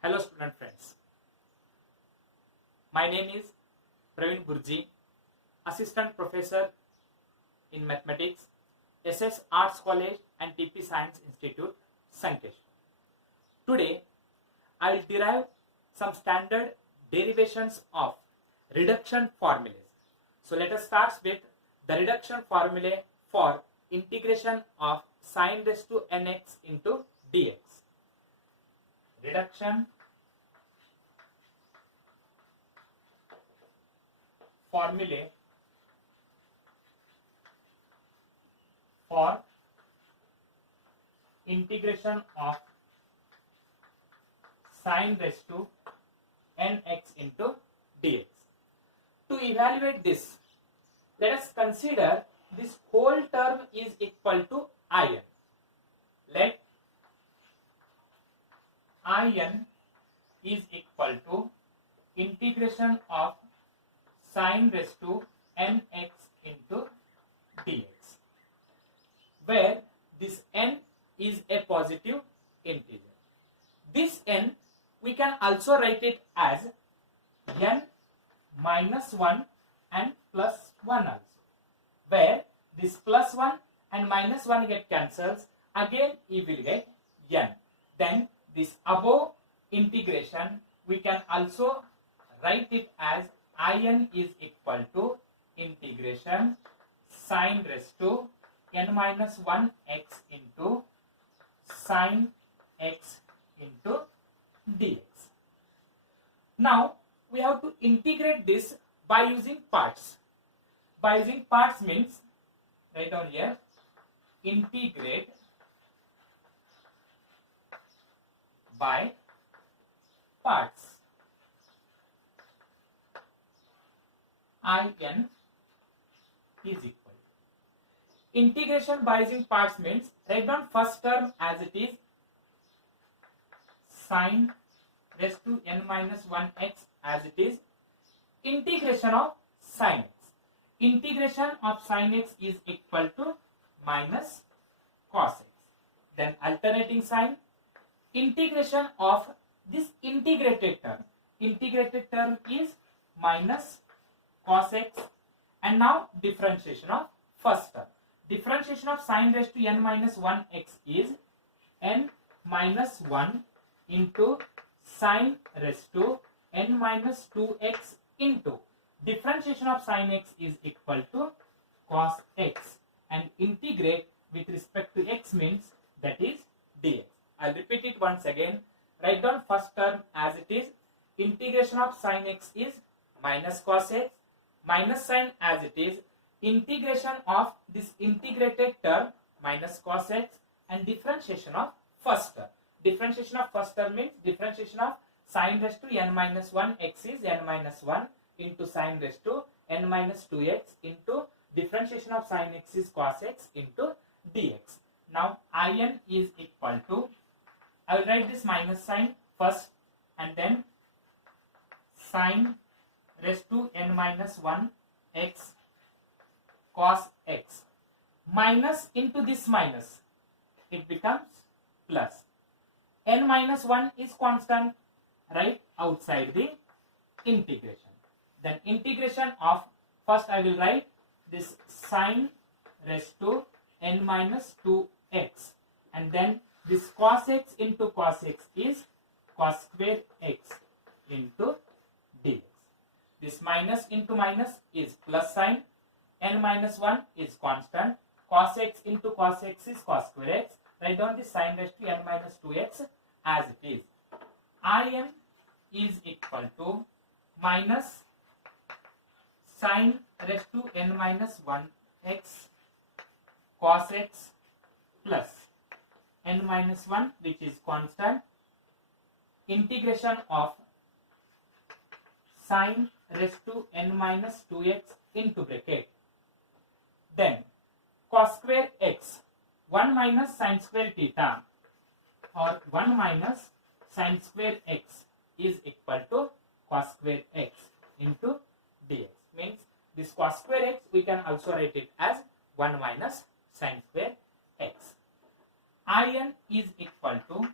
Hello student friends. My name is Praveen Gurji, Assistant Professor in Mathematics, SS Arts College and TP Science Institute, Sankesh. Today, I will derive some standard derivations of reduction formulas. So let us start with the reduction formula for integration of sin raised to nx into dx. Reduction formula for integration of sin raised to nx into dx. To evaluate this, let us consider this whole term is equal to in. Let in is equal to integration of sin raised to nx into dx, where this n is a positive integer. This n we can also write it as n minus 1 and plus 1 also, where this plus 1 and minus 1 get cancels, again we will get n. Then this above integration we can also write it as in is equal to integration sin raised to n minus 1 x into sin x into dx. Now we have to integrate this by using parts. By using parts means, write down here, integrate by parts. In is equal. Integration by using parts means, write down first term as it is sin raised to n minus 1x as it is, integration of sin x. Integration of sin x is equal to minus cos x. Then alternating sign, integration of this integrated term. Integrated term is minus cos x, and now differentiation of first term. Differentiation of sin raised to n minus 1x is n minus 1 into sin raised to n minus 2x into differentiation of sin x is equal to cos x, and integrate with respect to x means that is dx. I'll repeat it once again. Write down first term as it is, integration of sin x is minus cos x, minus sin as it is, integration of this integrated term minus cos x, and differentiation of first term. Differentiation of first term means differentiation of sin raised to n minus 1 x is n minus 1 into sin raised to n minus 2x into differentiation of sin x is cos x into dx. Now in is equal to, I will write this minus sign first and then sin raised to n minus 1 x cos x, minus into this minus, it becomes plus. N minus 1 is constant, right outside the integration. Then integration of, first I will write this sin raised to n minus 2x, and then this cos x into cos x is cos square x into dx. This minus into minus is plus sign, n minus 1 is constant, cos x into cos x is cos square x. Write down the sin raised to n minus 2x as it is. In is equal to minus sin raised to n minus 1x cos x plus n minus 1 which is constant, integration of sin raised to n minus 2x into bracket. Then cos square x, 1 minus sin square theta or 1 minus sin square x is equal to cos square x into dx. Means this cos square x we can also write it as 1 minus sin square x. In is equal to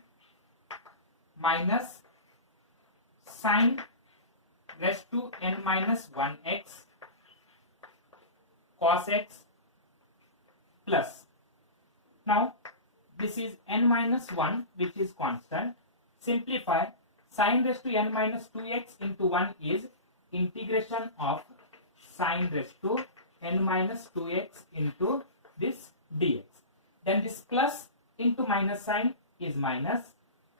minus sine raised to n minus 1x cos x plus. Now this is n minus 1, which is constant. Simplify. Sine raised to n minus 2x into 1 is integration of sine raised to n minus 2x into this dx. Then this plus into minus sign is minus.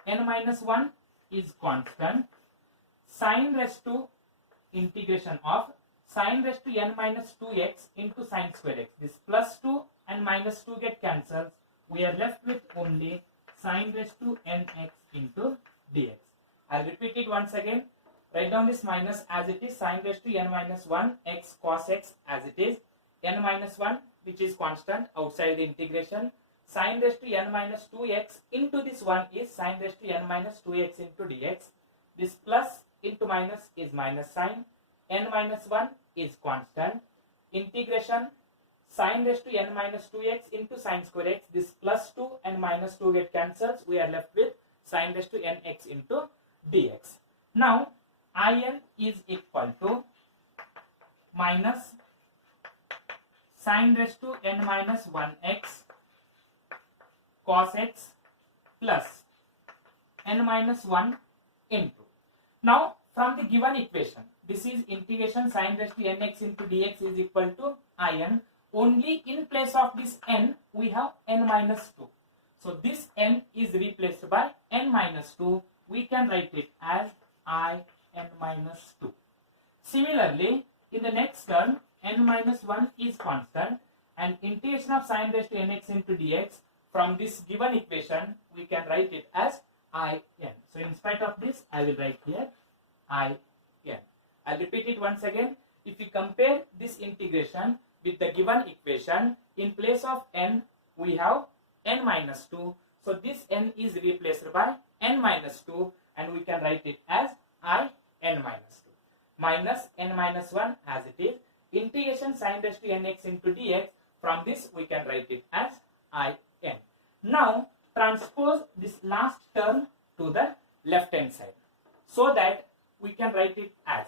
N minus 1 is constant. Sine raised to integration of sine raised to n minus 2x into sine square x. This plus 2 and minus 2 get cancelled. We are left with only sine raised to nx into dx. I'll repeat it once again. Write down this minus as it is, sine raised to n minus 1 x cos x as it is, n minus 1 which is constant outside the integration, sine raised to n minus 2x into this 1 is sine raised to n minus 2x into dx. This plus into minus is minus sign, n minus 1 is constant, integration sine raised to n minus 2x into sine square x. This plus 2 and minus 2 get cancelled. We are left with sine raised to nx into dx. Now in is equal to minus sine raised to n minus 1x cos x plus n minus 1 into. Now from the given equation, this is integration sine raised to nx into dx is equal to in. Only in place of this n we have n minus 2. So this n is replaced by n minus 2. We can write it as in minus 2. Similarly, in the next term, n minus 1 is constant and integration of sine raised to nx into dx, from this given equation we can write it as in. So in spite of this, I will write here in. I'll repeat it once again. If we compare this integration with the given equation, in place of n we have n minus 2. So this n is replaced by n minus 2 and we can write it as in minus 2 minus n minus 1 as it is, integration sine raised to nx into dx. From this we can write it as in. Now transpose this last term to the left hand side so that we can write it as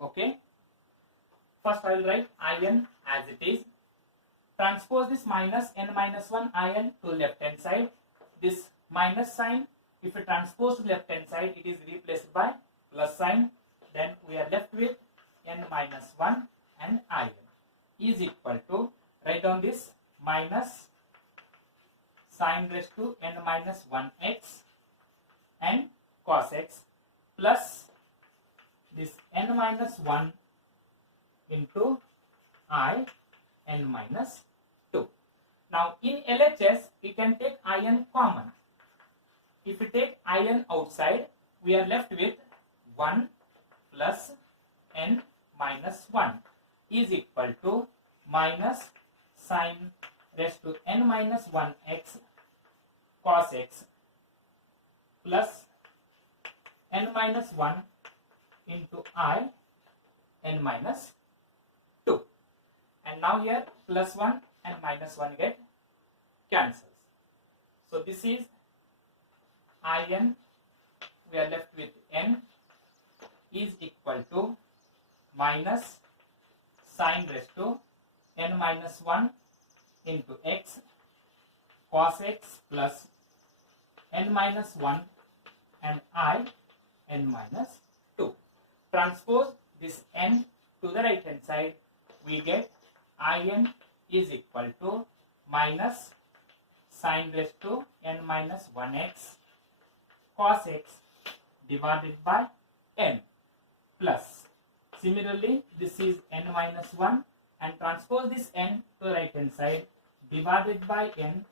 okay. First I will write in as it is. Transpose this minus n minus 1 in to left hand side. This minus sign, if we transpose to left hand side, it is replaced by plus sign. Then we are left with n minus 1 and in is equal to, write down this minus sine raised to n minus 1x and cos x plus this n minus 1 into in minus 2. Now in LHS we can take in common. If we take in outside, we are left with 1 plus n minus 1 is equal to minus sine raised to n minus 1x cos x plus n minus 1 into in minus 2. And now here plus 1 and minus 1 get cancels. So this is in, we are left with n is equal to minus sine raised to n minus 1 into x cos x plus n minus 1 and in minus 2. Transpose this n to the right hand side, we get in is equal to minus sine raised to n minus 1x cos x divided by n plus. Similarly, this is n minus 1 and transpose this n to the right hand side, divided by n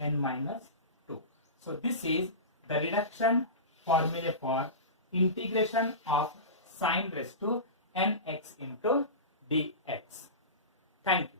in minus 2. So this is the reduction formula for integration of sine raised to nx into dx. Thank you.